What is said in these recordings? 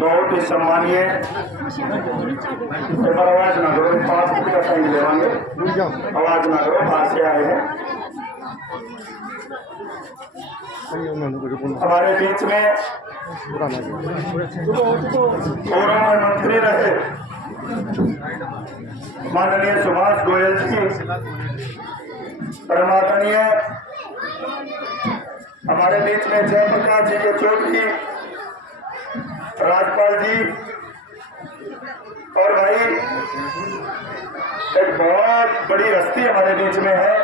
बहुत ही सम्मानीय आवाज ना करो, 5 मिनट का टाइम लेवांगे, आवाज ना करो, बाहर से आए हैं। हमारे बीच में पूर्व मंत्री रहे माननीय सुभाष गोयल जी, परमादरणीय हमारे बीच में जयप्रकाश जी के चौधरी, राजपाल जी, और भाई एक बहुत बड़ी हस्ती हमारे बीच में है,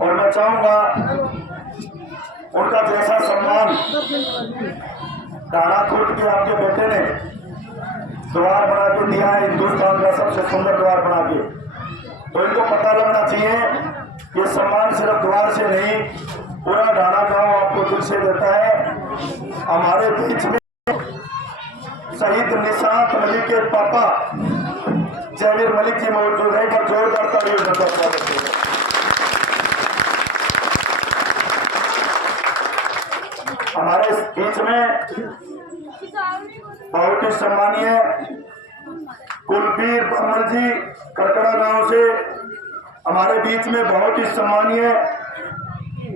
और मैं चाहूंगा उनका जैसा सम्मान दाना खुर्द के आपके बेटे ने द्वार बना के दिया है, हिंदुस्तान का सबसे सुंदर द्वार बना के, तो इनको पता लगना चाहिए ये सम्मान सिर्फ द्वार से नहीं, पूरा ढाणा गांव आपको दिल से देता है। हमारे बीच में शहीद निशांत मलिक के पापा जयवीर मलिक जी मौजूद है, पर जोरदार तालियों से स्वागत है। हमारे बीच में बहुत ही सम्मानीय कुलबीर बर्मन जी करकड़ा गांव से, हमारे बीच में बहुत ही सम्मानीय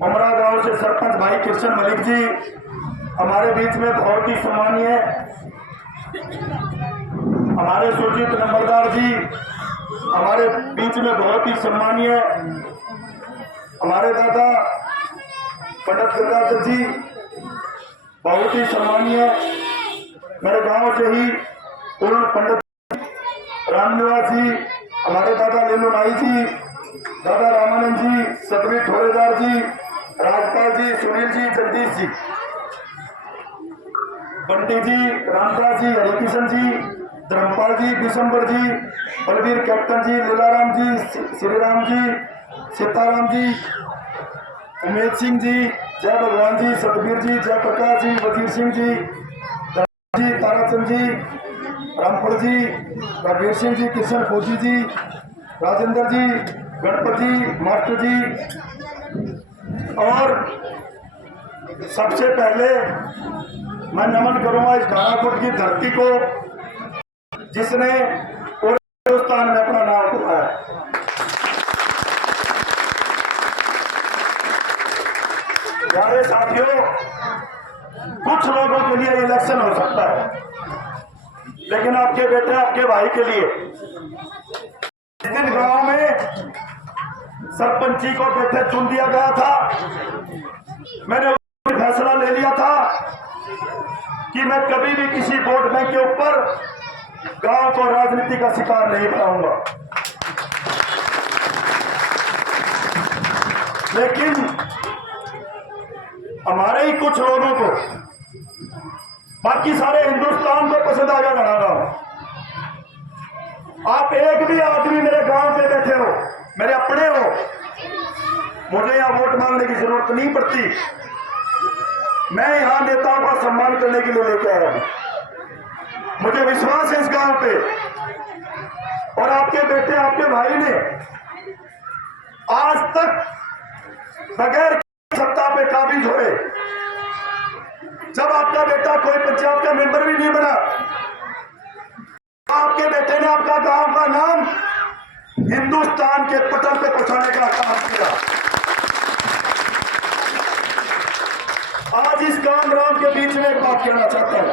उमरा गांव से सरपंच भाई कृष्ण मलिक जी, हमारे बीच में बहुत ही सम्मानीय हमारे सुरजीत नंबरदार जी, हमारे बीच में बहुत ही सम्मानीय हमारे दादा पंडित गंगाधर जी, बहुत ही सम्मानीय मेरे गांव से ही पूर्ण पंडित रामनिवास जी, हमारे दादा लेलो नाई जी, दादा रामानंद जी, सतवीर ठोरेदार जी, राजपाल जी, सुनील जी, जगदीश जी, बंटी जी, रामदास जी, हरिकिशन जी, धर्मपाल जी, दिसंबर जी, बलबीर कैप्टन जी, लीलाराम जी, श्रीराम जी, सीताराम जी, उमेश सिंह जी, जय भगवान जी, सतबीर जी, जय प्रकाश जी, वजीर सिंह जी, जी, ताराचंद जी, रामफल जी, रघुवीर सिंह जी, किशन फौजी जी, राजेंद्र जी, गणपति मास्टर जी, और सबसे पहले मैं नमन करूंगा इस ढाणाकोट की धरती को जिसने पूरे हिंदुस्तान में अपना नाम कमाया। प्यारे साथियों, कुछ लोगों के लिए इलेक्शन हो सकता है, लेकिन आपके बेटे आपके भाई के लिए इस दिन गांव में सरपंची को बेटे चुन दिया गया था, मैंने फैसला ले लिया था कि मैं कभी भी किसी वोट बैंक के ऊपर गांव को राजनीति का शिकार नहीं बनाऊंगा। लेकिन हमारे ही कुछ लोगों को, बाकी सारे हिंदुस्तान को पसंद आ गया ढाणा गांव। आप एक भी आदमी मेरे गांव पे बैठे हो, मेरे अपने हो, मुझे यहां वोट मांगने की जरूरत नहीं पड़ती। मैं यहां नेताओं का सम्मान करने के लिए लेके आया हूं। मुझे विश्वास है इस गांव पे, और आपके बेटे आपके भाई ने आज तक बगैर सत्ता पे काबिज हुए, जब आपका बेटा कोई पंचायत का मेंबर भी नहीं बना, आपके बेटे ने आपका गांव का नाम हिंदुस्तान के पटल पे पहुंचाने का काम किया। आज इस काम राम के बीच में एक बात कहना चाहता हूं।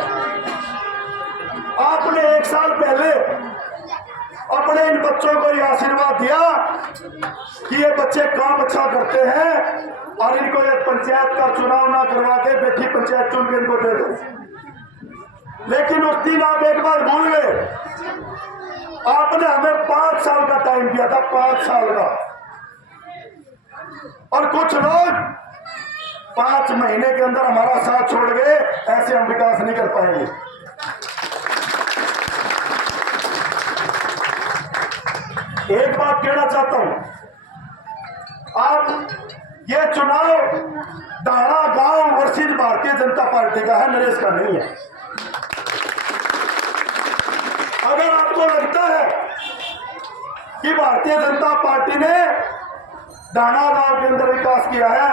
आपने 1 साल पहले अपने इन बच्चों को यह आशीर्वाद दिया कि ये बच्चे काम अच्छा करते हैं और इनको ये पंचायत का चुनाव ना करवा के बेटी पंचायत चुन के इनको दे दो। लेकिन उस दिन आप एक बार भूल गए, आपने हमें 5 साल का टाइम दिया था, 5 साल का, और कुछ लोग 5 महीने के अंदर हमारा साथ छोड़ गए। ऐसे हम विकास नहीं कर पाएंगे। एक बात कहना चाहता हूं, आप ये चुनाव ढाणा गांव वर्सेस भारतीय जनता पार्टी का है, नरेश का नहीं है। अगर आपको लगता है कि भारतीय जनता पार्टी ने ढाणा गांव के अंदर विकास किया है,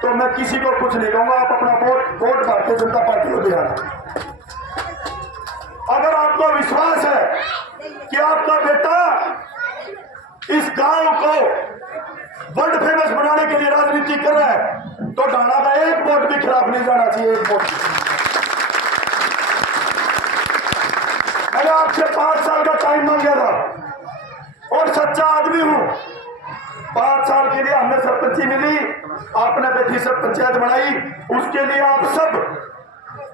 तो तो मैं किसी को कुछ नहीं कहूंगा। आप अपना वोट भारतीय जनता पार्टी को दिया। अगर आपको विश्वास है कि आपका बेटा इस गांव को वर्ल्ड फेमस बनाने के लिए राजनीति कर रहा है तो डाणा का एक वोट भी खराब नहीं जाना चाहिए। एक वोट मैंने आपसे 5 साल का टाइम मांगा था और सच्चा आदमी हूं। 5 साल के लिए हमें सरपंची मिली, आपने बेटी सब पंचायत बनाई, उसके लिए आप सब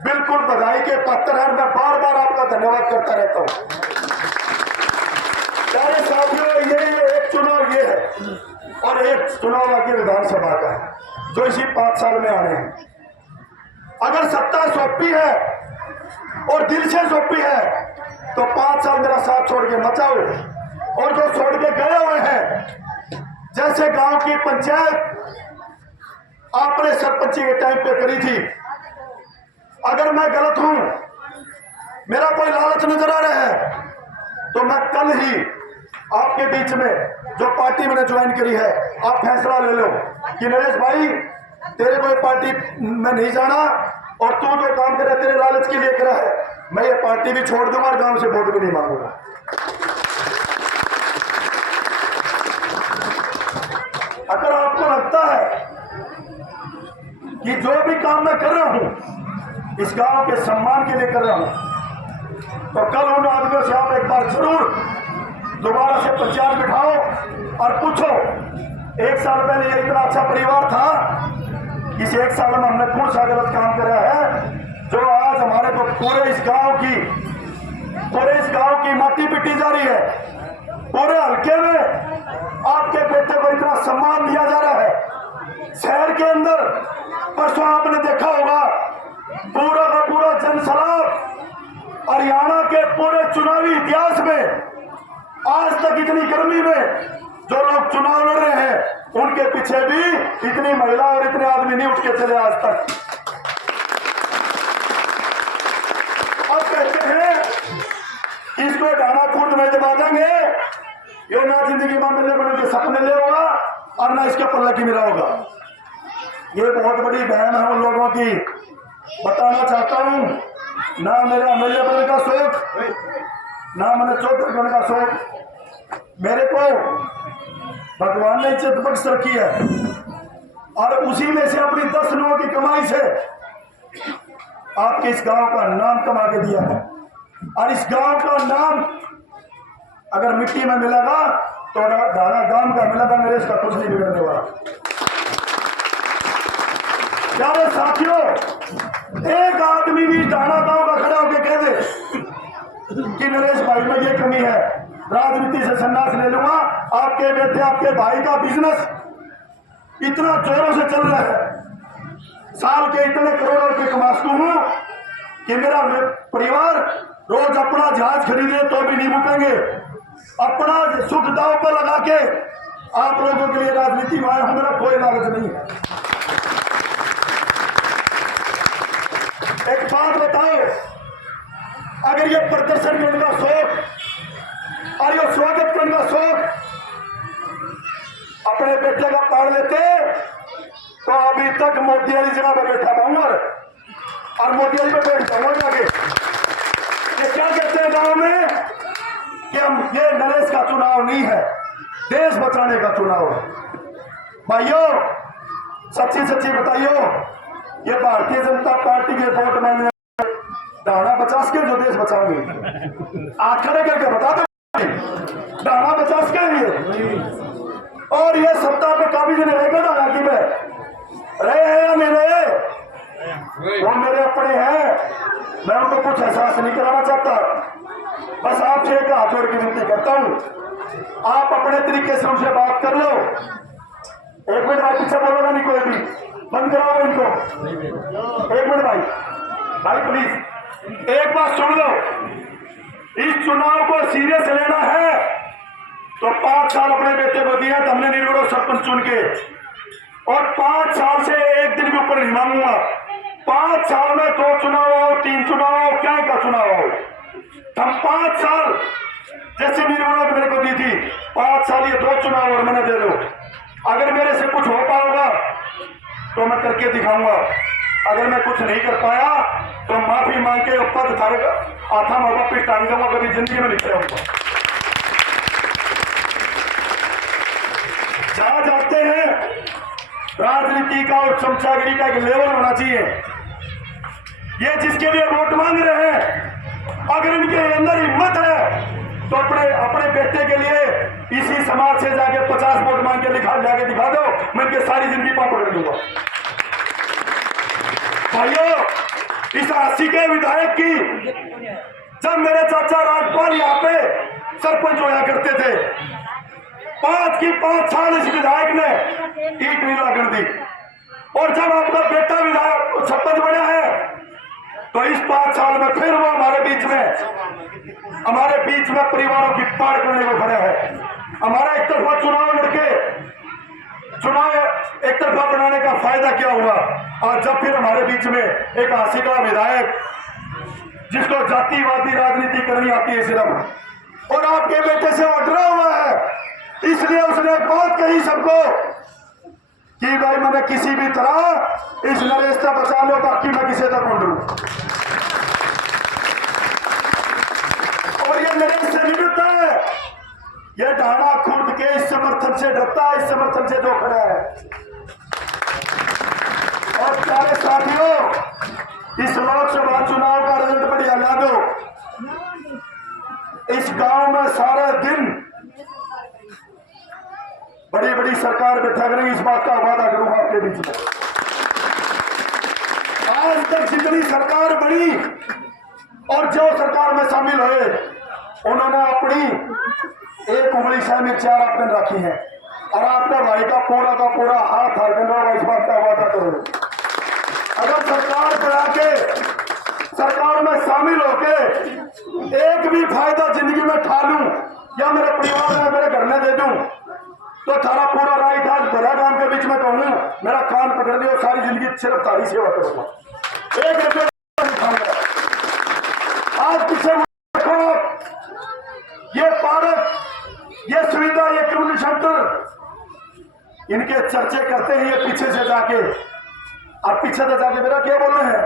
बिल्कुल बधाई के पात्र हैं। मैं बार बार आपका धन्यवाद करता रहता हूं। प्यारे साथियों, ये एक चुनाव ये है और एक चुनाव आगे विधानसभा का है जो इसी 5 साल में आने हैं। अगर सत्ता सौंपी है और दिल से सौंपी है तो 5 साल मेरा साथ छोड़ के मत जाओ। और जो छोड़ के गए हुए हैं, जैसे गांव की पंचायत आपने सरपंची के टाइम पे करी थी, अगर मैं गलत हूं, मेरा कोई लालच नजर आ रहा है, तो मैं कल ही आपके बीच में जो पार्टी मैंने ज्वाइन करी है, आप फैसला ले लो कि नरेश भाई तेरे कोई पार्टी में नहीं जाना और तू जो काम करे तेरे लालच के लिए करा है, मैं ये पार्टी भी छोड़ दूंगा और गांव से वोट भी नहीं मांगूंगा। अगर आपको लगता है कि जो भी काम मैं कर रहा हूं इस गांव के सम्मान के लिए कर रहा हूं, तो कल उन आदमियों से आप एक बार जरूर दोबारा से पंचायत बिठाओ और पूछो 1 साल पहले ये इतना अच्छा परिवार था, इस 1 साल में हमने कौन सा गलत काम करा है जो आज हमारे को पूरे इस गांव की माटी पिटी जा रही है। पूरे हल्के में आपके बेटे को इतना सम्मान दिया जा रहा है। शहर के अंदर परसों आपने देखा होगा पूरा का पूरा जनसलाब हरियाणा के पूरे चुनावी इतिहास में आज तक इतनी गर्मी में जो लोग चुनाव लड़ रहे हैं उनके पीछे भी इतनी महिला और इतने आदमी नहीं उठ के चले आज तक। अब कहते हैं इसको डाणा खुर्द में जमा देंगे, ये ना जिंदगी में मिलने बने के सपने ले होगा और ना इसके पल्ला की मिला होगा। ये बहुत बड़ी बहन है उन लोगों की। बताना चाहता हूं, ना मेरा एमएलए बनने का शौक, ना मैंने चौधरी बनने का शौक, मेरे को भगवान ने इज्जत बख्श रखी है और उसी में से अपनी 10 लोगों की कमाई से आपके इस गांव का नाम कमा के दिया है। और इस गांव का नाम अगर मिट्टी में मिलेगा तो डाणा गांव का मिलेगा, नरेश का कुछ नहीं बिगड़ने वाला। प्यारे साथियों, एक आदमी भी डाणा गांव का खड़ा होकर कह दे कि नरेश भाई में ये कमी है, राजनीति से संन्यास ले लूंगा, आपके बेटे आपके भाई का बिजनेस इतना जोरों से चल रहा है, साल के इतने करोड़ों रुपए कमाता हूं कि मेरा परिवार रोज अपना जहाज खरीदे तो भी नहीं मुकेंगे। अपना सुख दांव पर लगा के आप लोगों के लिए राजनीति में आया हूं, मेरा कोई लालच नहीं है। एक बात बताओ, अगर ये प्रदर्शन करने का शौक और ये स्वागत करने का शौक अपने बेटे का पाड़ लेते तो अभी तक मोदी वाली जगह पर बैठा था उमर और मोदी वाली पे बैठ जाऊंगा जाके। ये क्या कहते हैं गांव में कि हम ये नरेश का चुनाव नहीं है, देश बचाने का चुनाव है। भाइयों सच्ची सच्ची बताइयो, ये भारतीय जनता पार्टी के वोट मांगने डाणा 50 के जो देश बचाओगे आठ खड़े करके बता दो डाणा 50 के लिए। और ये सत्ता पे काफी दिन रहेगा डाणा की में रहे हैं या नहीं रहे, वो मेरे अपने हैं, मैं उनको कुछ एहसास नहीं कराना चाहता। बस आपसे एक हाथ जोड़ की विनती करता हूं, आप अपने तरीके से उनसे बात कर लो। 1 मिनट भाई, पीछे बोलोगा नहीं कोई भी, बंद कराओ इनको। 1 मिनट भाई प्लीज एक बात सुन लो, इस चुनाव को सीरियस लेना है तो 5 साल अपने बेटे को दिया, हमने निर्विरोध सरपंच चुन के, और 5 साल से एक दिन भी ऊपर नहीं मांगूंगा। 5 साल में 2 चुनाव आओ, 3 चुनाव आओ, क्या का चुनाव आओ, हम 5 साल जैसे निर्विरोध मेरे को दी थी, 5 साल ये 2 चुनाव और मैंने दे दो। अगर मेरे से कुछ हो पाएगा तो मैं करके दिखाऊंगा। अगर मैं कुछ नहीं कर पाया तो माफी मांग के पद थारे आथा मावा पे टांग दूंगा, कभी जिंदगी में नहीं रहूंगा। जहां जाते हैं राजनीति का और चमचागिरी का एक लेवल होना चाहिए। ये जिसके लिए वोट मांग रहे हैं, अगर इनके अंदर हिम्मत है तो अपने बेटे के लिए इसी समाज से जाके 50 वोट मांग के जाके दिखा दो, मैं इनके सारी जिंदगी पाप पकड़ दूंगा। भाइयों, इस 80 के विधायक की, जब मेरे चाचा राजपाल यहाँ पे सरपंच होया करते थे, 5 साल इस विधायक ने ईट नहीं लागण दी, और जब आपका बेटा विधायक सरपंच बना है तो इस 5 साल में फिर वो हमारे बीच में परिवारों की पार करने को खड़ा है। हमारा एक तरफा चुनाव एक तरफा बनाने का फायदा क्या हुआ? और जब फिर हमारे बीच में एक आशिका विधायक जिसको जातिवादी राजनीति करनी आती है सिर्फ, और आपके बेटे से वो डरा हुआ है, इसलिए उसने बात कही सबको कि भाई मैंने किसी भी तरह इस नरेश से बचा लो ताकि मैं किसी तक पहुंचूं। और ये नरेश से नहीं डरता है, ये ढाणा खुर्द के इस समर्थन से डरता है, इस समर्थन से जो खड़ा है। और प्यारे साथियों, इस लोकसभा चुनाव का रिजल्ट बढ़िया ला दो। इस गांव में सारा दिन बड़ी बड़ी सरकार बैठा करेंगे, इस बात का वादा करूंगा आपके बीच में। आज तक जितनी सरकार बनी और जो सरकार में शामिल हुए, उन्होंने अपनी एक उंगली से मिर्चा आपने रखी है, और आपका भाई का पूरा हाथ हरकंडा, इस बात का वादा करो। अगर सरकार बढ़ा के सरकार में शामिल होके एक भी फायदा जिंदगी में खा लूं या मेरे परिवार में मेरे घर में दे दूं, तो थारा पूरा राइट हाथ भरा गांव के बीच में कहूँ मेरा कान पकड़ लियो, सारी जिंदगी सिर्फ तारी सेवा करूंगा, 1 रुपये नहीं खाऊंगा। आज पीछे देखो, ये पार्क, ये सुविधा, ये कम्युनिटी सेंटर, इनके चर्चे करते हैं ये पीछे से जाके। आप पीछे से जाके मेरा क्या बोल रहे हैं?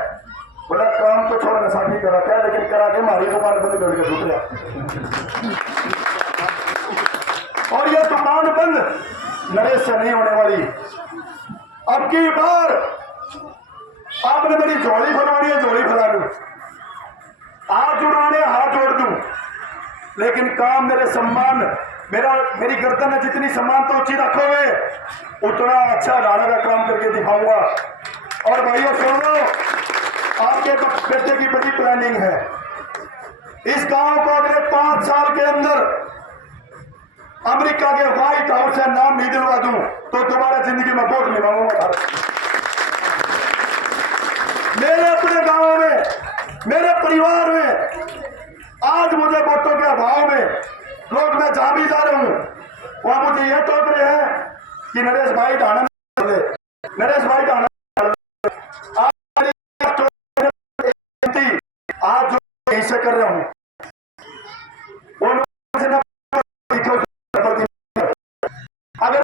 बोला काम तो छोड़ नशा नहीं करा क्या, लेकिन करा के हमारी दुकान बंद करके छूट गया। और ये दुकान बंद नरेश से नहीं होने वाली। अब की बार आपने मेरी झोली फैलानी है, झोली फैला लूं, हाथ जुड़वाने हाथ जोड़ दूं, लेकिन काम मेरे सम्मान, मेरी गर्दन है जितनी सम्मान तो ऊंची रखोगे उतना अच्छा ढाणा का काम करके दिखाऊंगा। और भाइयों सुन लो, आपके बेटे की बड़ी प्लानिंग है। इस गांव को अगले 5 साल के अंदर अमेरिका के व्हाइट हाउस से नाम नहीं दिलवा दूं तो दोबारा जिंदगी में वोट नहीं मांगूंगा। मेरे अपने गांव में, मेरे परिवार में आज मुझे वोटों के अभाव में लोग, मैं जहां भी जा रहा हूं वहां मुझे यह टोक रहे हैं कि नरेश भाई ढाणा, नरेश भाई ढाणा। आज जो ऐसे कर रहा हूं अगर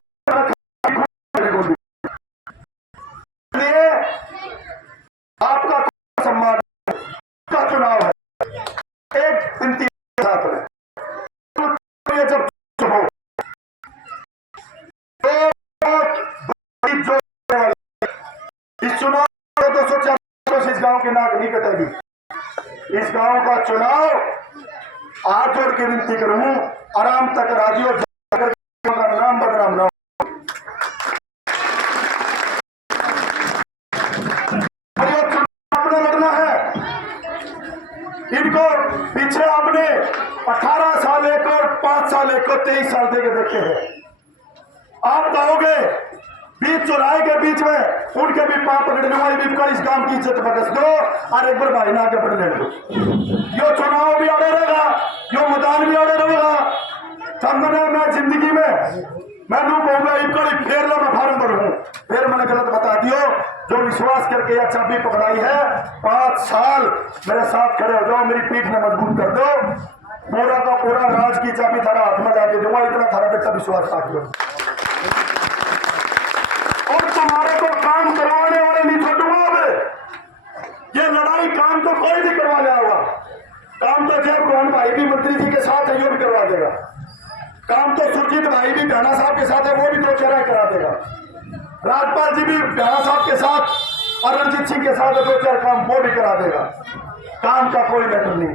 आपका सम्मान का चुनाव है, एक विनती साथ में जब हो इस चुनाव को तो सोचा इस गांव की नाक नहीं कटेगी। इस गांव का चुनाव हाथ जोड़ के विनती करूं, आराम तक राजियों का नाम बदनाम ना हो। लड़ना है इनको, पीछे आपने 18 साल एक और 5 साल एक और 23 साल दे के देखे हैं। आप कहोगे बीच चौराहे के बीच में उनके भी पांव पकड़ लूंगा, इस गांव की इज्जत बकस दो और एक बार भाई ना आगे बढ़ ले दो। यो चुनाव भी आड़े रहेगा, यो मैदान भी आड़े रहेगा। तब मैं जिंदगी में मैं लू कहूंगा इनको फेर लो, मैं फार्म भरूं, फिर मैंने गलत बता दियो। जो विश्वास करके यह चाबी पकड़ाई है, 5 साल मेरे साथ खड़े हो जाओ, मेरी पीठ में मजबूत कर दो, पूरा का पूरा राज की चाबी थारा हाथ में जाके दूंगा, इतना थारा बेटा विश्वास रखियो। और तुम्हारे को काम करवाने वाले काम तो कोई भी करवा लिया होगा। काम तो जय कुरान भाई भी मंत्री जी के साथ है, ये भी करवा देगा। काम तो सुरजीत भाई भी भ्याना साहब के साथ है, वो भी 2-4 करा देगा। राजपाल जी भी भ्याना साहब के साथ और रणजीत सिंह के साथ 2-4 काम वो भी करा देगा। काम का कोई मैटर नहीं।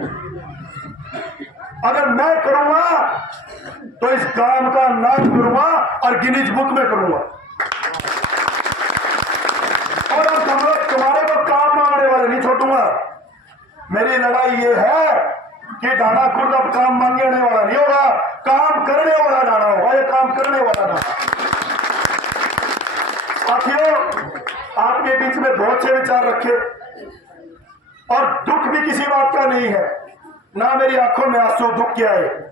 अगर मैं करूंगा तो इस काम का नाम करूंगा और गिनीज बुक में करूंगा। और अब तुम्हारे को काम मांगने वाले नहीं छोड़ूंगा। मेरी लड़ाई ये है कि ढाणा खुद अब काम मांगने वाला नहीं होगा, काम करने वाला ढाणा होगा। ये काम करने वाला ढाणा। साथियों, आपके बीच में बहुत से विचार रखे और दुख भी किसी बात का नहीं है ना। मेरी आंखों में आंसू दुख क्या है,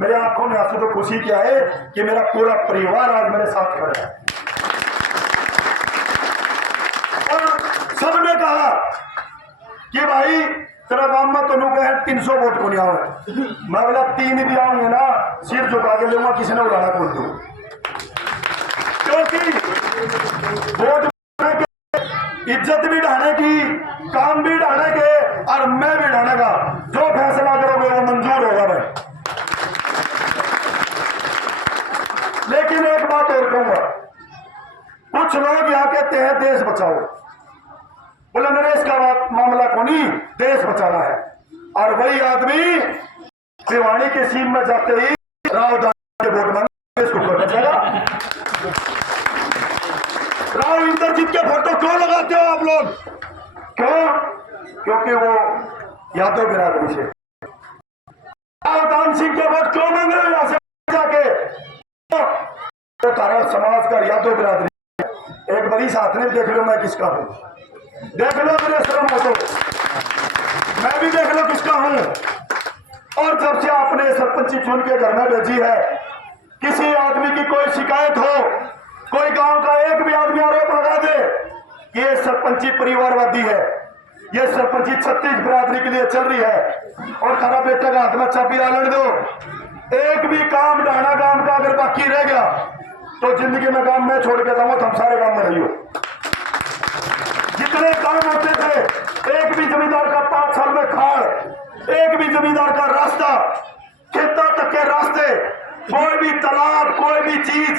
मेरी आंखों में आंसू तो खुशी क्या है कि मेरा पूरा परिवार आज मेरे साथ खड़ा है। और सबने कहा कि भाई तेरा काम में तो लोग 300 वोट को नहीं आए। मैं बोला 3 भी आऊंगे ना, सिर झुका के लूंगा, किसी ने उड़ाना बोल दू। क्योंकि वोट इज्जत भी ढाने की, काम भी ढाने के और मैं भी ढाने का। जो फैसला करोगे वो मंजूर होगा भाई। लेकिन एक बात और कहूंगा, कुछ लोग यहाँ कहते हैं देश बचाओ। बोले नरेश का मामला को नहीं, देश बचाना है। और वही आदमी भिवानी के सीम में जाते ही राव के वोट मांगे, देश को बचाएगा। राव इंद्रजीत के फोटो क्यों लगाते हो आप लोग? क्यों? क्योंकि वो यादव बिरादरी से। राव दान सिंह के वोट क्यों मांग रहे हो यहां से जाके? तो तारा समाज का यादव बिरादरी। एक बड़ी साथ में देख लो मैं किसका हूं, देख लो मेरे शर्म हो तो मैं भी देख लो किसका हूं। और जब से आपने सरपंची चुन के घर में भेजी है, किसी आदमी की कोई शिकायत हो, कोई गांव का एक भी आदमी आरोप लगा दे कि ये सरपंची परिवारवादी है, ये सरपंची 36 बिरादरी के लिए चल रही है और खरा बेटे का हाथ में चाबी डालने दो, एक भी काम ढाणा गांव का अगर बाकी रह गया तो जिंदगी में काम मैं छोड़ के जाऊंगा। तुम सारे काम में रहियो। जितने काम होते थे, एक भी जमींदार का 5 साल में खाड़, एक भी जमींदार का रास्ता, खेतों तक के रास्ते, कोई भी तालाब, कोई भी चीज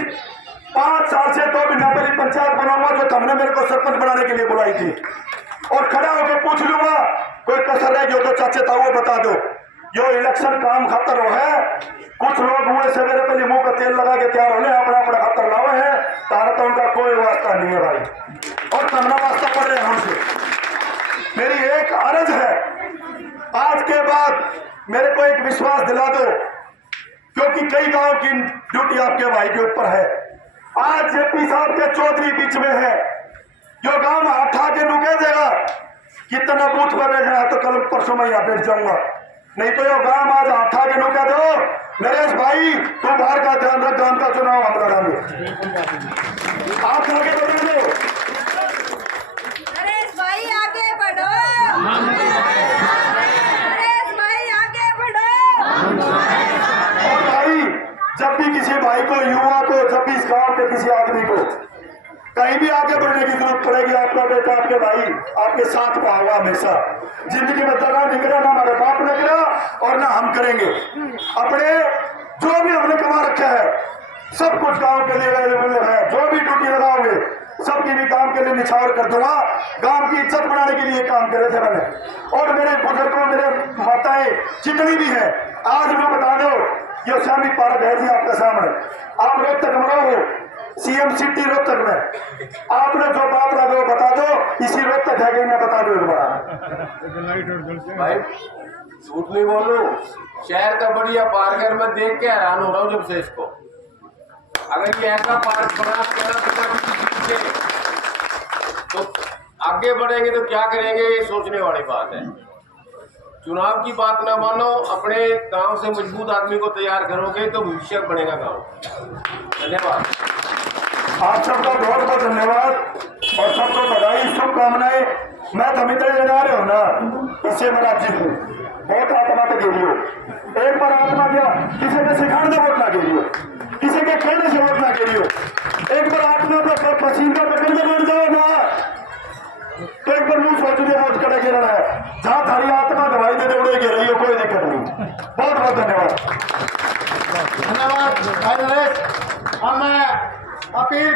5 साल से तो भी मेरी पंचायत बनाऊंगा जो तुमने मेरे को सरपंच बनाने के लिए बुलाई थी। और खड़ा होकर पूछ लूंगा कोई कसर रह गई तो चाचे ताऊ बता दो। जो इलेक्शन काम खतर हो है, कुछ लोग हुए सवेरे पहले मुंह का तेल लगा के तैयार होने अपना अपना खतर लावे है, तारा तो उनका कोई वास्ता नहीं है भाई। और तमना वास्ता पड़ रहे हैं हमसे। मेरी एक अर्ज है, आज के बाद मेरे को एक विश्वास दिला दो, क्योंकि कई गांव की ड्यूटी आपके भाई के ऊपर है। आज जेपी साहब के चौधरी बीच में है, जो गांव हटा के रुके देगा कितना बूथ पर बैठना है तो कल परसों में यहाँ बैठ जाऊंगा। नहीं तो ये गांव आज हटा के रुके दो, नरेश भाई तू बाहर का ध्यान रख, गांव का चुनाव हम लड़ाएंगे। आप आगे बढ़े दो, नरेश भाई आगे बढ़ो, नरेश भाई आगे बढ़ो। और भाई जब भी किसी भाई को, युवा को, जब भी इस गांव के किसी आदमी को कहीं भी आगे बढ़ने की जरूरत पड़ेगी, आपका बेटा, आपके भाई आपके साथ पाऊंगा हमेशा। जिंदगी में दगा नहीं करा, ना हमारे बाप ने करा और ना हम करेंगे। अपने जो भी हमने कमा रखा है सब कुछ गांव के लिए अवेलेबल है। जो भी ड्यूटी लगाओगे सबकी भी काम के लिए निछावर कर दूंगा। गांव की इज्जत बढ़ाने के लिए काम करे थे मैंने। और मेरे बुजुर्गों, मेरे माताएं जितनी भी है, आज मैं बता दो, ये श्यामी पार्क है जी आपके सामने। आप रोहतक में रहो, सीएम सिटी रोहतक में, आपने जो बात लगे वो बता दो, इसी रोहतक है कि मैं बता दो एक बार। भाई झूठ नहीं बोलो, शहर का बढ़िया पार्क है। मैं देख के हैरान हो रहा हूँ जब से इसको। अगर ये ऐसा पार्क बना तो आगे बढ़ेंगे तो क्या करेंगे, ये सोचने वाली बात है। चुनाव की बात ना मानो, अपने गांव से मजबूत आदमी को तैयार करोगे तो भविष्य बनेगा गांव। धन्यवाद। आप सबका बहुत बहुत धन्यवाद और सबको बधाई, शुभकामनाएं। मैं धमित्र लेने आ रहे हो ना, इससे मैं राजी हूँ। बहुत आत्मा तक गिरी हो, एक बार आत्मा गया, किसी ने सिखाने से वोट ना गिरी हो, किसी के कहने से वोट ना गिरी हो। एक बार आत्मा तो पसीना पकड़ के बैठ जाओ ना। तो एक बार मुंह सोच दिया मौत कड़ा गिरना है, जहां थारी आत्मा दवाई दे दे उड़े गिर रही हो, कोई दिक्कत नहीं। बहुत बहुत धन्यवाद। धन्यवाद भाई नरेश। अब मैं अपील